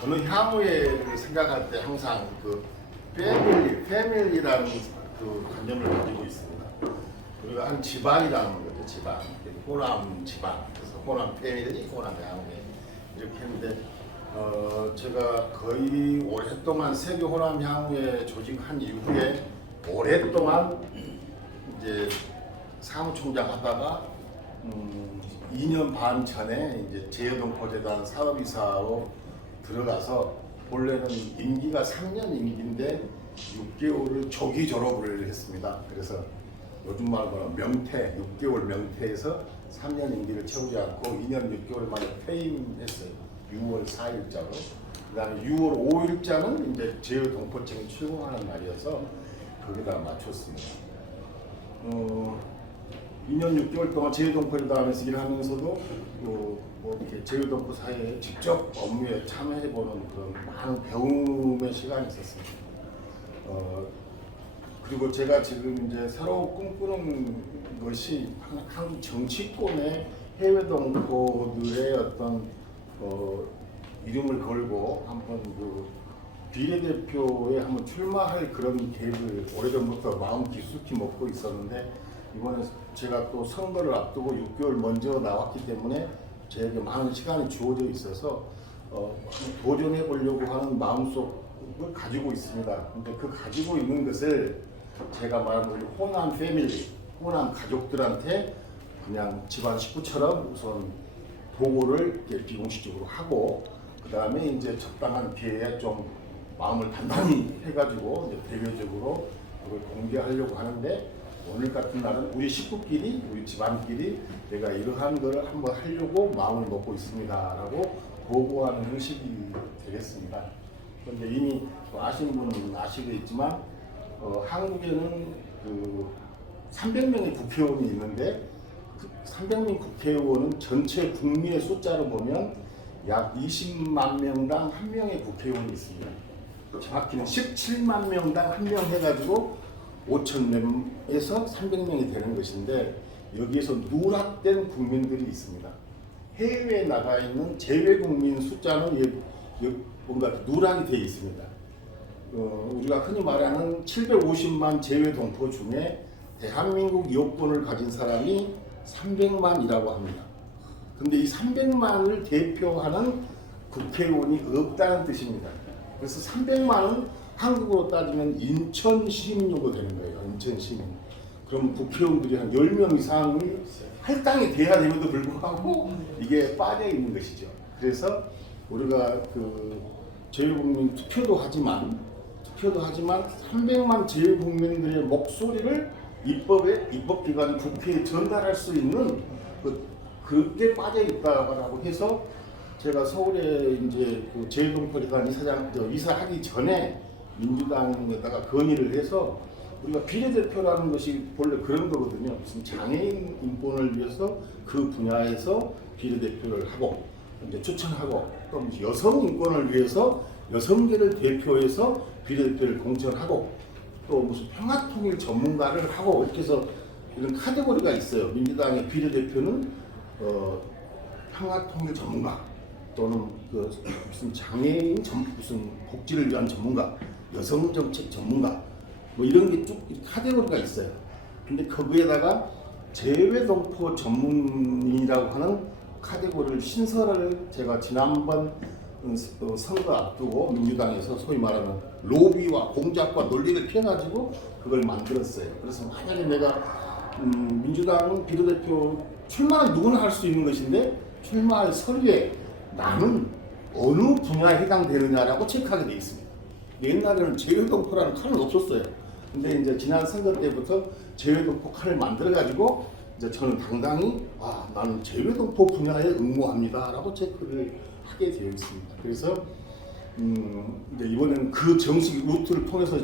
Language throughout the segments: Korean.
저는 향후에 생각할 때 항상 그 패밀리라는 그 관념을 가지고 있습니다. 우리가 한 집안이라는 거죠, 집안. 호남 집안. 그래서 호남 패밀리, 호남 향후에 이렇게 했는데, 제가 거의 오랫동안 세계 호남 향후에 조직한 이후에 오랫동안 이제 사무총장 하다가 2년 반 전에 이제 재해동포재단 사업이사로 들어가서 원래는 임기가 3년 임기인데 6개월을 조기 졸업을 했습니다. 그래서 요즘 말로 명퇴, 6개월 명퇴해서 3년 임기를 채우지 않고 2년 6개월 만에 퇴임했어요. 6월 4일자로. 그다음에 6월 5일자는 이제 재해동포증이 출범하는 날이어서 거기다 맞췄습니다. 2년 6개월 동안 재해동포재단에서 일하면서도 뭐 이렇게 재해동포 사회에 직접 업무에 참여해보는 그런 많은 배움의 시간이 있었습니다. 그리고 제가 지금 이제 새로 꿈꾸는 것이 한국 정치권의 해외 동포들의 어떤 이름을 걸고 한번 그 비례대표에 한번 출마할 그런 계획을 오래전부터 마음 깊숙이 먹고 있었는데, 이번에 제가 또 선거를 앞두고 6개월 먼저 나왔기 때문에 저에게 많은 시간이 주어져 있어서 도전해 보려고 하는 마음속을 가지고 있습니다. 근데 그 가지고 있는 것을 제가 말하는 호남 패밀리, 호남 가족들한테 그냥 집안 식구처럼 우선 보고를 비공식적으로 하고, 그 다음에 이제 적당한 기회에 좀 마음을 단단히 해가지고 이제 대외적으로 그걸 공개하려고 하는데, 오늘 같은 날은 우리 식구끼리, 우리 집안끼리 내가 이러한 걸 한번 하려고 마음을 먹고 있습니다라고 보고하는 형식이 되겠습니다. 그런데 이미 아시는 분은 아시겠지만 한국에는 그 300명의 국회의원이 있는데, 그 300명 국회의원은 전체 국민의 숫자로 보면 약 20만 명당 1명의 국회의원이 있습니다. 정확히는 17만 명당 1명 해가지고 5,000명에서 300명이 되는 것인데, 여기에서 누락된 국민들이 있습니다. 해외에 나가 있는 재외 국민 숫자는 뭔가 누락이 되어 있습니다. 우리가 흔히 말하는 750만 재외 동포 중에 대한민국 여권을 가진 사람이 300만이라고 합니다. 근데 이 300만을 대표하는 국회의원이 없다는 뜻입니다. 그래서 300만은 한국으로 따지면 인천 시민 정도 되는 거예요. 인천 시민. 그럼 국회의원들이 한 10명 이상이 할당이 돼야 됨에도 불구하고 이게 빠져 있는 것이죠. 그래서 우리가 그 재외국민 투표도 하지만 300만 재외국민들의 목소리를 입법기관 국회에 전달할 수 있는 그게 빠져 있다고 해서, 제가 서울에 이제 그 재해동포재단 이사하기 전에 민주당에다가 건의를 해서, 우리가 비례대표라는 것이 본래 그런 거거든요. 무슨 장애인 인권을 위해서 그 분야에서 비례대표를 하고 이제 추천하고, 또 여성 인권을 위해서 여성계를 대표해서 비례대표를 공천하고, 또 무슨 평화통일 전문가를 하고, 이렇게 해서 이런 카테고리가 있어요. 민주당의 비례대표는 평화통일 전문가, 또는 그 무슨 장애인 무슨 복지를 위한 전문가, 여성 정책 전문가, 뭐 이런 게 쭉 카테고리가 있어요. 근데 거기에다가 재외동포 전문이라고 하는 카테고리를 신설을 제가 지난번 선거 앞두고 민주당에서 소위 말하는 로비와 공작과 논리를 펴가지고 그걸 만들었어요. 그래서 만약에 내가 민주당 비례대표 출마는 누구나 할 수 있는 것인데, 출마할 서류에 나는 어느 분야에 해당되느냐라고 체크하게 돼 있습니다. 옛날에는 재외동포라는 칸은 없었어요. 근데 이제 지난 선거 때부터 재외동포 칸을 만들어가지고 이제 저는 당당히 나는 재외동포 분야에 응모합니다라고 체크를 하게 되어 있습니다. 그래서 이제 이번에는 그 정식 루트를 통해서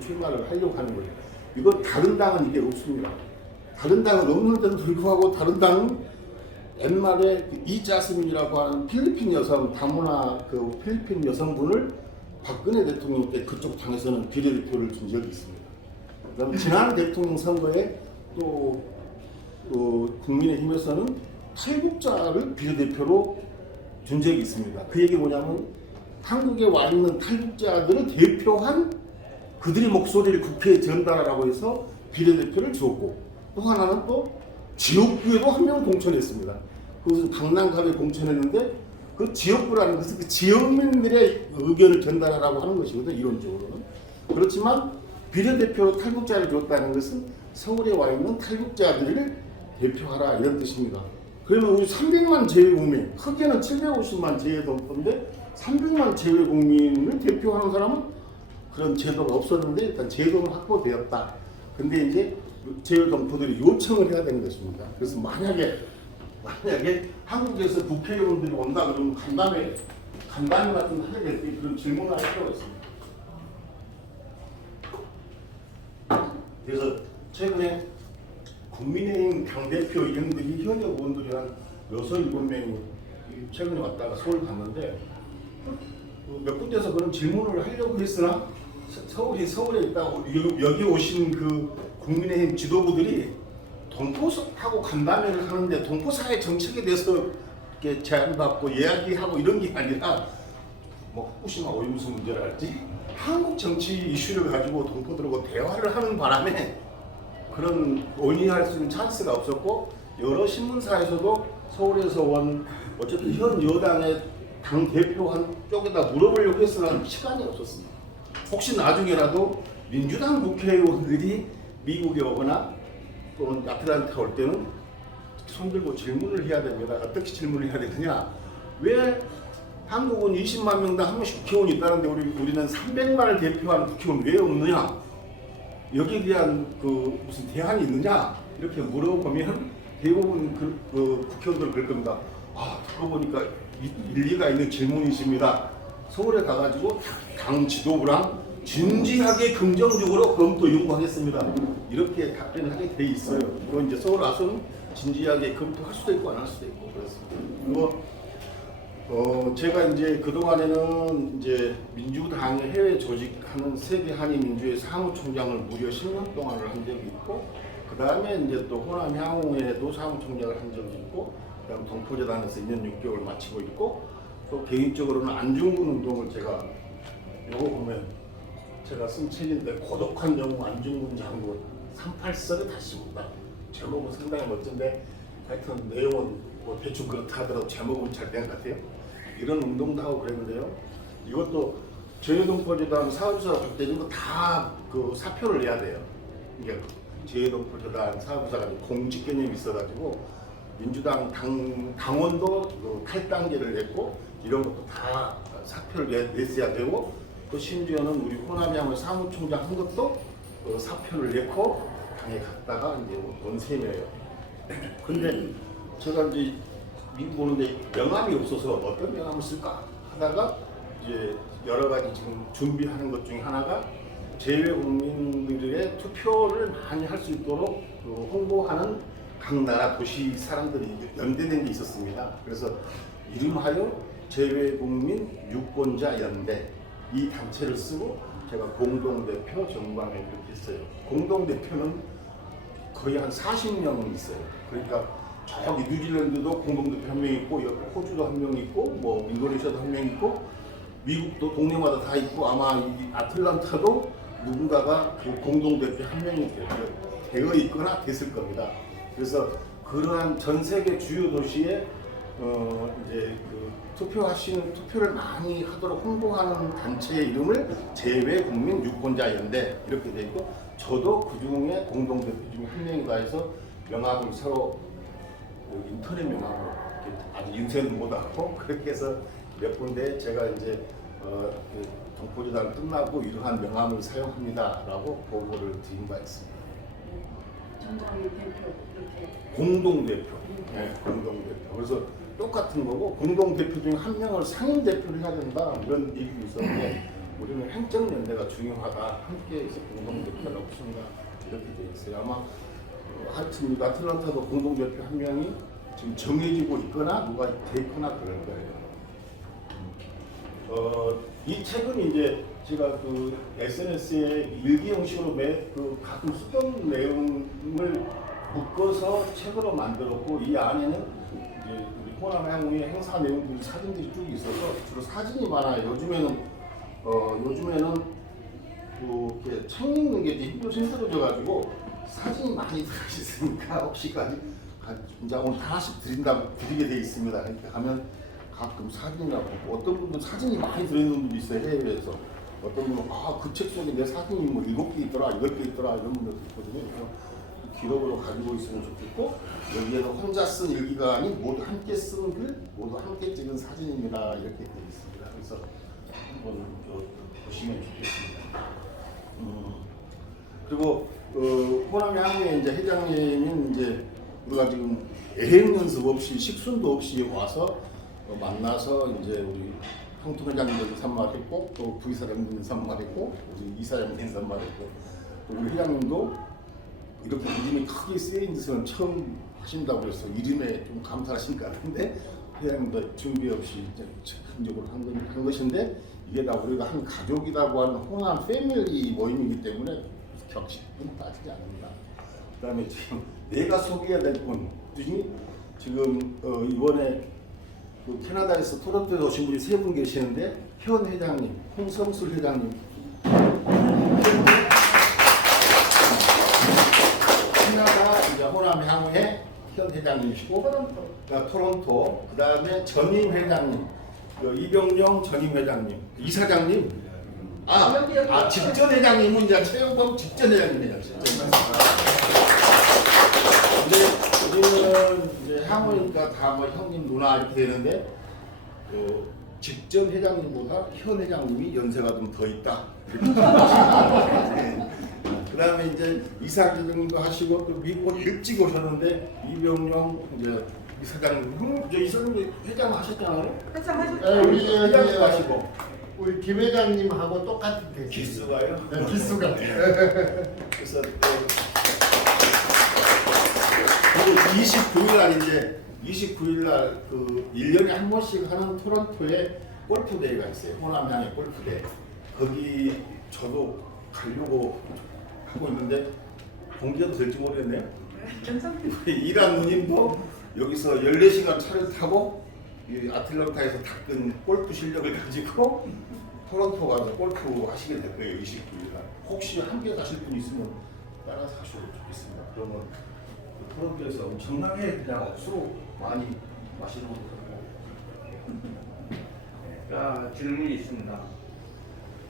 출마를 하려고 하는 거예요. 이건 다른 당은 이게 없습니다. 다른 당은 없는데도 불구하고 다른 당은 옛날에 이자스민이라고 하는 필리핀 여성, 다문화 그 필리핀 여성분을 박근혜 대통령 때 그쪽 당에서는 비례대표를 준 적이 있습니다. 그다음 지난 대통령 선거에 또 국민의힘에서는 탈북자를 비례대표로 준 적이 있습니다. 그 얘기 뭐냐면 한국에 와 있는 탈북자들을 대표한 그들의 목소리를 국회에 전달하라고 해서 비례대표를 주었고, 또 하나는 또 지역구에도 한 명을 공천했습니다. 그것은 강남갑에 공천했는데 그 지역구라는 것은 그 지역민들의 의견을 전달하라고 하는 것이거든요, 이론적으로는. 그렇지만 비례대표로 탈북자를 줬다는 것은 서울에 와 있는 탈북자들을 대표하라 이런 뜻입니다. 그러면 우리 300만 재외국민, 크게는 750만 재외동포인데 300만 재외국민을 대표하는 사람은 그런 제도가 없었는데 일단 제도는 확보되었다. 근데 이제 재외동포들이 요청을 해야 되는 것입니다. 그래서 만약에 한국에서 국회의원들이 온다 그러면 간담회 같은 거 해야 될 때 그런 질문을 할 필요가 있습니다. 그래서 최근에 국민의힘 당대표 이름들이 현역 의원들이 한 6-7명이 최근에 왔다가 서울 갔는데 몇 군데서 그런 질문을 하려고 했으나 서울에 있다가 여기 오신 그 국민의힘 지도부들이 동포하고 간담회를 하는데 동포사회 정책에 대해서 이렇게 제안받고 이야기하고 이런 게 아니라 뭐 후쿠시마 오염수 문제랄지 한국 정치 이슈를 가지고 동포들하고 대화를 하는 바람에 그런 논의할 수 있는 찬스가 없었고, 여러 신문사에서도 서울에서 온 어쨌든 현 여당의 당 대표 한 쪽에다 물어보려고 했으나 시간이 없었습니다. 혹시 나중에라도 민주당 국회의원들이 미국에 오거나 또는 아틀란타 올 때는 손들고 질문을 해야 됩니다. 어떻게 질문을 해야 되느냐? 왜 한국은 20만 명당 한 명씩 국회의원이 있다는데 우리는 300만을 대표하는 국회의원 왜 없느냐? 여기에 대한 그 무슨 대안이 있느냐? 이렇게 물어보면 대부분 그 국회의원들 그럴 겁니다. 듣고 보니까 일리가 있는 질문이십니다. 서울에 가가지고 당 지도부랑 진지하게 긍정적으로 검토 연구하겠습니다. 이렇게 답변을 하게 돼 있어요. 그리고 이제 서울 와서는 진지하게 검토할 수도 있고 안 할 수도 있고 그렇습니다. 그리고 제가 이제 그 동안에는 이제 민주당의 해외 조직하는 세계 한인민주회 사무총장을 무려 10년 동안을 한 적이 있고, 그 다음에 이제 또 호남 향후에도 사무총장을 한 적이 있고, 그다음 동포재단에서 2년 6개월 마치고 있고, 또 개인적으로는 안중근 운동을 제가 요거 보면 제가 쓴 책인데 고독한 영웅 안중근 장군 38석에 다시 본다. 제목은 상당히 멋진데 하여튼 내용은 뭐 대충 그렇다 하더라도 제목은 잘 된 것 같아요. 이런 운동도 하고 그랬는데요. 이것도 재외동포재단 사업소가 그때 이런 거 다 그 사표를 내야 돼요. 이게 재외동포재단 사업소가 공직 개념이 있어가지고 민주당 당원도 그 탈당제를 냈고 이런 것도 다 사표를 냈어야 되고, 또 심지어는 우리 호남양의 사무총장 한 것도 사표를 내고 당에 갔다가 이제 온 셈이에요. 근데 제가 이제 미국 오는데 명함이 없어서 어떤 명함을 쓸까 하다가 이제 여러 가지 지금 준비하는 것 중에 하나가 재외 국민들의 투표를 많이 할 수 있도록 홍보하는 각 나라 도시 사람들이 연대된 게 있었습니다. 그래서 이름하여 재외국민 유권자 연대, 이 단체를 쓰고 제가 공동대표 정방에 이렇게 했어요. 공동대표는 거의 한 40명 있어요. 그러니까 저기 뉴질랜드도 공동대표 한 명 있고, 호주도 한 명 있고, 뭐 인도네시아도 한 명 있고, 미국도 동네마다 다 있고, 아마 이 아틀란타도 누군가가 그 공동대표 한 명이 되어 있거나 됐을 겁니다. 그래서 그러한 전 세계 주요 도시에 이제 그 투표를 많이 하도록 홍보하는 단체의 이름을 재외국민 유권자 연대 이렇게 돼 있고, 저도 그 중에 공동대표 중에 한 명이다 해서 명함을 서로 인터넷 명함으로 아직 인쇄는 못하고 그렇게 해서 몇 군데 제가 이제 동포재단 끝나고 이러한 명함을 사용합니다라고 보고를 드린 바 있습니다. 정당 대표 이렇게 공동대표, 네, 공동대표. 그래서 똑같은 거고, 공동대표 중에 한 명을 상임 대표를 해야 된다 이런 얘기도 있었는데 우리는 행정연대가 중요하다, 함께해서 공동대표를 없습니다 이렇게 돼 있어요. 아마 하여튼 아틀란타도 공동대표 한 명이 지금 정해지고 있거나 누가 돼 있거나 그럴 거예요. 이 책은 이제 제가 그 SNS에 일기 형식으로 가끔 쓰던 내용을 묶어서 책으로 만들었고 이 안에는 이제 우리 호남향후의 행사 내용들이 사진들이 쭉 있어서 주로 사진이 많아요. 요즘에는 이렇게 책 읽는 게 힘들어져가지고 사진이 많이 들어있으니까 혹시까지 이제 오늘 하나씩 드리게 돼 있습니다. 이렇게 하면 가끔 사진이나 보고 어떤 분들은 사진이 많이 들어있는 분들이 있어요. 해외에서 어떤 분은 그 책 속에 내 사진이 뭐 7개 있더라 8개 있더라 이런 분들도 있거든요. 그래서 기록으로 가지고 있으면 좋겠고 여기에는 혼자 쓴 일기가 아닌 모두 함께 쓴 글, 모두 함께 찍은 사진입니다. 이렇게 되어 있습니다. 그래서 한번 보시면 좋겠습니다. 그리고 호남향후의 이제 회장님은 이제 우리가 지금 여행 연습 없이 식순도 없이 와서 만나서 이제 우리 형통 회장님도 인사말했고 또 부이사장님도 인사말했고 우리 이사장님도 인사말했고 또 우리 회장님도 이렇게 이름이 크게 쓰인 것은 처음 하신다고 해서 이름에 좀 감사하신 것 같은데 회장님도 준비 없이 즉흥적으로 한 것인데 이게 다 우리가 한 가족이라고 하는 호남 패밀리 모임이기 때문에 격식은 따지지 않는다. 그다음에 지금 내가 소개해야 될 분이 지금 이번에 그 캐나다에서 토론토에 오신 분이 3분 계시는데 현 회장님, 홍성술 회장님 캐나다 이제 호남향후의 현 회장님이시고 토론토 그다음에 전임 회장님 이병용 전임 회장님 이사장님 직전 회장님은 이제 최영범 직전 회장님이에요. 근데 우리는 이제 향후니까 다 뭐 형님 누나 이렇게 되는데 직전 회장님보다 현 회장님이 연세가 좀 더 있다. 그다음에 이제 이사장님도 하시고 또 미국은 일찍 오셨는데 이병용 이제 이사장님, 저 이사장님 회장 하셨잖아요. 회장 하셨죠? 우리 회장님 하시고. 우리 김 회장님하고 똑같은 대신. 기수가요? 네, 기수가. 그래서 그리고 29일 날 이제 29일 날 그 1년에 한 번씩 하는 토론토에 골프 대회가 있어요. 호남향의 골프 대회. 거기 저도 가려고 하고 있는데 공개도 될지 모르겠네요. 괜찮습니다. 이란 누님도 여기서 14시간 차를 타고 이 아틀란타에서 닦은 골프 실력을 가지고 토론토 가서 골프 하시게 될 거예요. 29일 날. 혹시 함께 가실 분 있으면 따라서 가셔도 좋겠습니다. 그러면 토론토에서 엄청나게 그냥 억수로 많이 마시는 것도 자, 질문이 있습니다.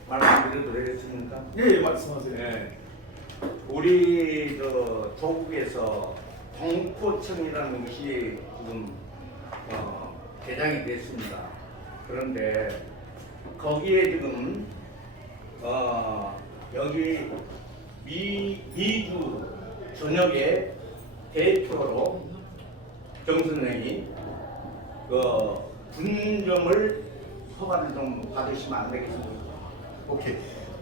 말씀드려도 되겠습니까? 예, 말씀하세요. 네. 우리 조국에서 동포청이라는 것이 지금 개장이 됐습니다. 그런데 거기에 지금 여기 미주 전역의 대표로 정선생이 분점을 허가를 좀 받으시면 안 되겠습니까? 오케이.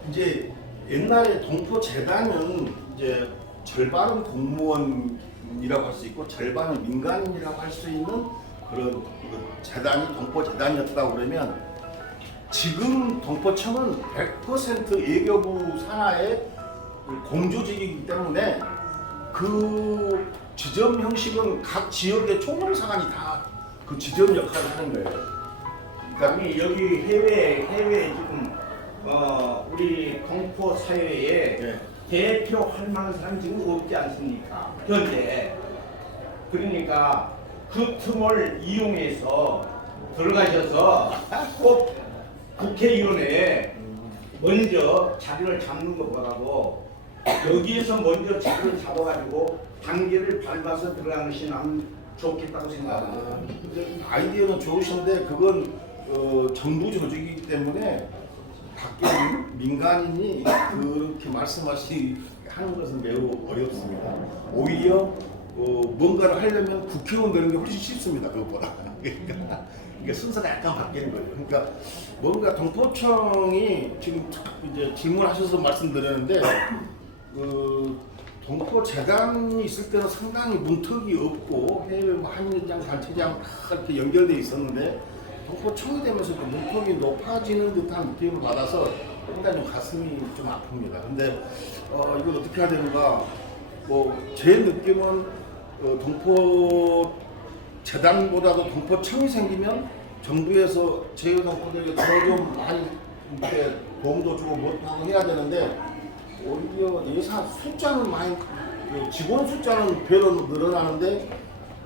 이제 옛날에 동포재단은 이제 절반은 공무원이라고 할 수 있고 절반은 민간인이라고 할 수 있는 그런 재단이 동포재단이었다고 그러면 지금 동포청은 100% 외교부 산하의 공조직이기 때문에 그 지점 형식은 각 지역의 총괄사관이 다 그 지점 역할을 하는 거예요. 그러니까 아니 여기 해외 지금 우리 동포 사회에 네. 대표할 만한 사람이 지금 없지 않습니까? 현재. 그러니까 그 틈을 이용해서 들어가셔서 꼭 국회의원에 먼저 자리를 잡는 것보다도 여기에서 먼저 자리를 잡아가지고 단계를 밟아서 들어가는 것이 난 좋겠다고 생각합니다. 아이디어는 좋으신데 그건 정부 조직이기 때문에 밖에 민간인이 그렇게 말씀하시는 것은 매우 어렵습니다. 오히려 뭔가를 하려면 국회의원 되는 게 훨씬 쉽습니다. 그것보다. 그러니까 이게 순서가 약간 바뀌는 거예요. 그러니까 뭔가 동포청이 지금 이제 질문하셔서 말씀드렸는데 동포재단이 있을 때는 상당히 문턱이 없고 해외 한일장, 단체장 다 이렇게 연결돼 있었는데 동포청이 되면서 그 문턱이 높아지는 듯한 느낌을 받아서 일단 좀 가슴이 좀 아픕니다. 근데 이걸 어떻게 해야 되는가? 제 느낌은 동포 재단보다도 동포청이 생기면 정부에서 제휴 동포들에게 더 좀 많이 이렇게 도움도 주고 못하고 해야 되는데 오히려 예산 숫자는 많이 직원 숫자는 배로 늘어나는데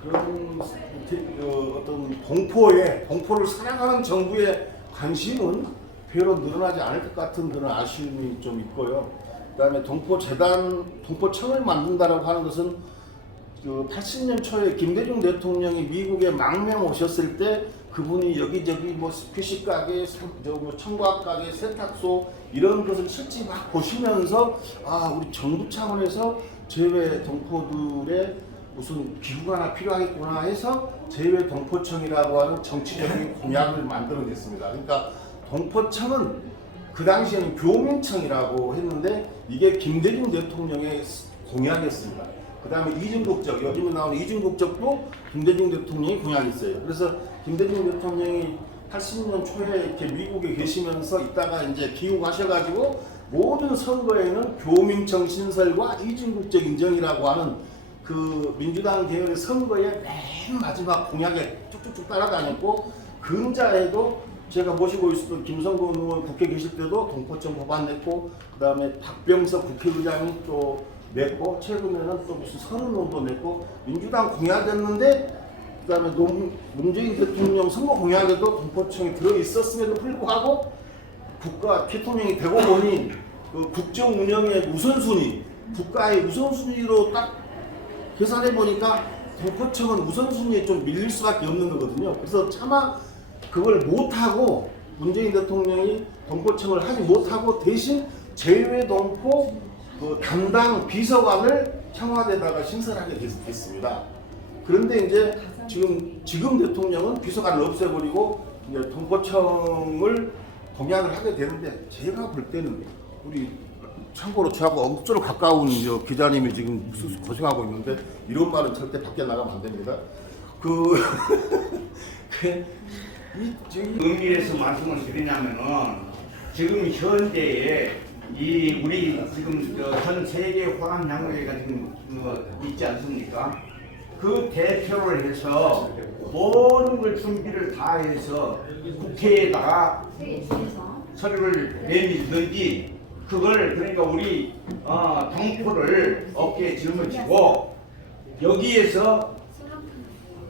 그런 어떤 동포를 사랑하는 정부의 관심은 배로 늘어나지 않을 것 같은 그런 아쉬움이 좀 있고요. 그다음에 동포청을 만든다라고 하는 것은 그 80년 초에 김대중 대통령이 미국에 망명 오셨을 때 그분이 여기저기 뭐 스피시 가게, 청과학 가게, 세탁소 이런 것을 실제 막 보시면서 우리 정부 차원에서 제외 동포들의 무슨 기구가 하나 필요하겠구나 해서 제외 동포청이라고 하는 정치적인 공약을 만들어냈습니다. 그러니까 동포청은 그 당시에는 교민청이라고 했는데 이게 김대중 대통령의 공약이었습니다. 그 다음에 이중국적, 요즘에 나오는 이중국적도 김대중 대통령이 공약이 있어요. 그래서 김대중 대통령이 80년 초에 이렇게 미국에 계시면서 있다가 이제 귀국하셔가지고 모든 선거에는 교민청 신설과 이중국적 인정이라고 하는 그 민주당 계열의 선거에 맨 마지막 공약에 쭉쭉쭉 따라다녔고 근자에도 제가 모시고 있었던 김성근 의원 국회 계실 때도 동포청 법안 냈고 그 다음에 박병석 국회의장이 또 냈고 최근에는 또 무슨 선언론도 냈고 민주당 공약이었는데 그 다음에 문재인 대통령 선거 공약에도 동포청이 들어있었음에도 불구하고 국가 대통령이 되고 보니 그 국정 운영의 우선순위 국가의 우선순위로 딱 계산해 보니까 동포청은 우선순위에 좀 밀릴 수밖에 없는 거거든요. 그래서 차마 그걸 못하고 문재인 대통령이 동포청을 하지 못하고 대신 제외동포 그 담당 비서관을 청와대에다가 신설하게 됐습니다. 그런데 이제 지금 대통령은 비서관을 없애버리고 이제 동포청을 공약을 하게 되는데 제가 볼 때는 우리 참고로 저하고 억수로 가까운 기자님이 지금 고생하고 있는데 이런 말은 절대 밖에 나가면 안 됩니다. 의미에서 말씀을 드리냐면은 지금 현재에 우리 지금 전 세계 호남향로회가 지금 있지 않습니까? 그 대표를 해서 모든 걸 준비를 다 해서 국회에다가 서류를 내밀든지 그걸 그러니까 우리 동포를 어깨에 짊어지고 여기에서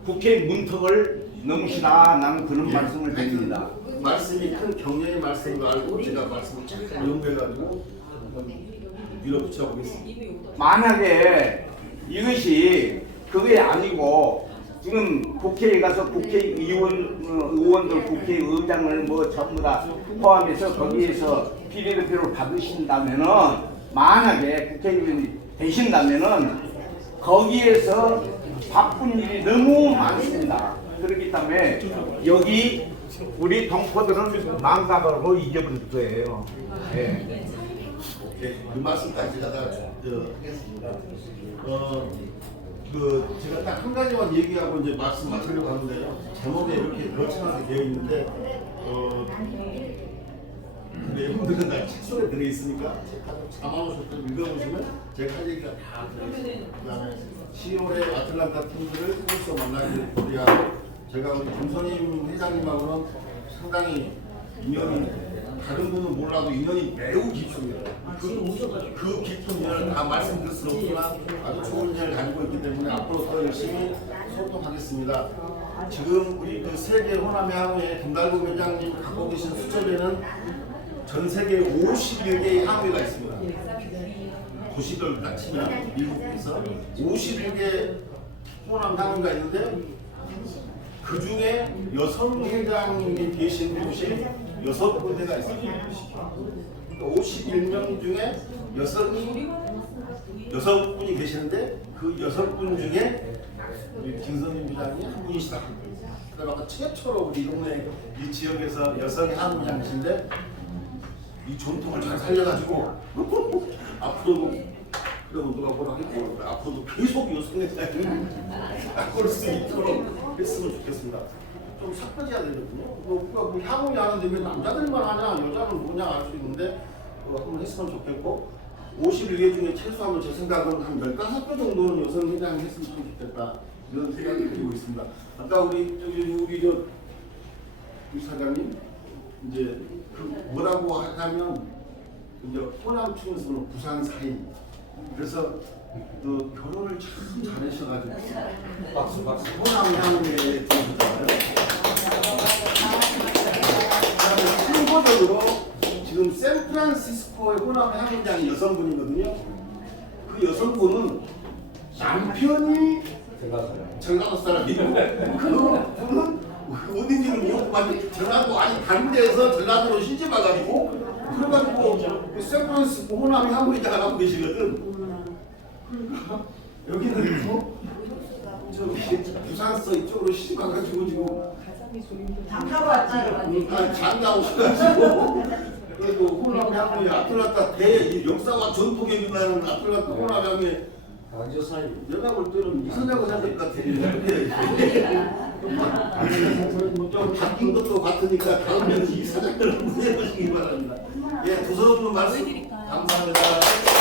국회 문턱을 넘으시라 나는 그런 말씀을 드립니다. 말씀이 큰 격려의 말씀인 거 알고 제가 말씀을 잠깐 연구해가지고 밀어붙여 보겠습니다. 만약에 이것이 그게 아니고 지금 국회에 가서 의원들 국회의장을 뭐 전부 다 포함해서 거기에서 비례대표를 받으신다면은 만약에 국회의원이 되신다면은 거기에서 바쁜 일이 너무 많습니다. 그렇기 때문에 여기 우리 동포들은 망각하고 잊어버릴 거예요. 네. 그 말씀까지 제가 하겠습니다. 제가 딱 한 가지만 얘기하고 이제 말씀 마치려고 하는데요. 제목에 이렇게 거창하게 되어 있는데 내용들은 다 책 속에 들어 있으니까 자막으로 읽어보시면 제가 할 얘기가 다 들어있습니다. 그다음에 10월에 아틀란타 팀들을 홀서 만나기를 우리하고 제가 우리 김선임 회장님하고는 상당히 인연이 다른 분은 몰라도 인연이 매우 깊습니다. 그 깊은 인연을 다 말씀드릴 수는 없지만 아주 좋은 인연을 가지고 있기 때문에 앞으로 더 열심히 소통하겠습니다. 지금 우리 그 세계 호남의 항우에 김달구 회장님 갖고 계신 수첩에는 전 세계 51개의 항우가 있습니다. 도시별 따치면 미국에서 51개 호남 항우가 있는데 그 중에 여성 회장님이 계신 곳이 6군데가 있습니다. 51명 중에 여성이 6분이 계시는데 그 6분 중에 우리 김선임 부장이 한 분이시다. 그다음에 아까 최초로 우리 동네 이 지역에서 여성의 한 분이신데 이 전통을 잘 살려가지고 앞으로도 그러면 누가 뭐라 했고 앞으로도 계속 여성의 자리를 바꿀 수 있도록 했으면 좋겠습니다. 좀 섞어져야 되거든요. 뭐 향후에 하는데 왜 남자들만 하냐, 여자는 뭐냐 알 수 있는데 한번 했으면 좋겠고 52회 중에 최소한 제 생각은 한 15개 정도는 여성 회장이 했으면 좋겠다 이런 생각이 들고 있습니다. 아까 우리 사장님 이제 그 뭐라고 하면 이제 호남 충성은 부산 사인 그래서 그 결혼을 참 잘하셔가지고 박수. 호남 향후에 들어오잖아요. 참고적으로 지금 샌프란시스코의 호남 향후장이 여성분이거든요. 그 여성분은 남편이 전라도 사람이고 그분은 어딘지는 미국까지 전라도 아니 다른 데에서 전라도로 시집 와가지고 그래가지고 그 샌프란시스코 호남 향후장을 하고 계시거든. 그러니까 여기는 저기 부산서 이쪽으로 시집 와가지고 지금 장가고 왔지. 장가 오셔가지고 그래도 호남 향후에 아틀란타 대 역사와 전통에 빛나는 아틀란타 호남 향후에 내가 볼 때는 이사장을 생각 같아. 좀 바뀐 것도 같으니까 다음에는 이사장을 해보시기 바랍니다. 예, 두서없는 말씀 감사합니다.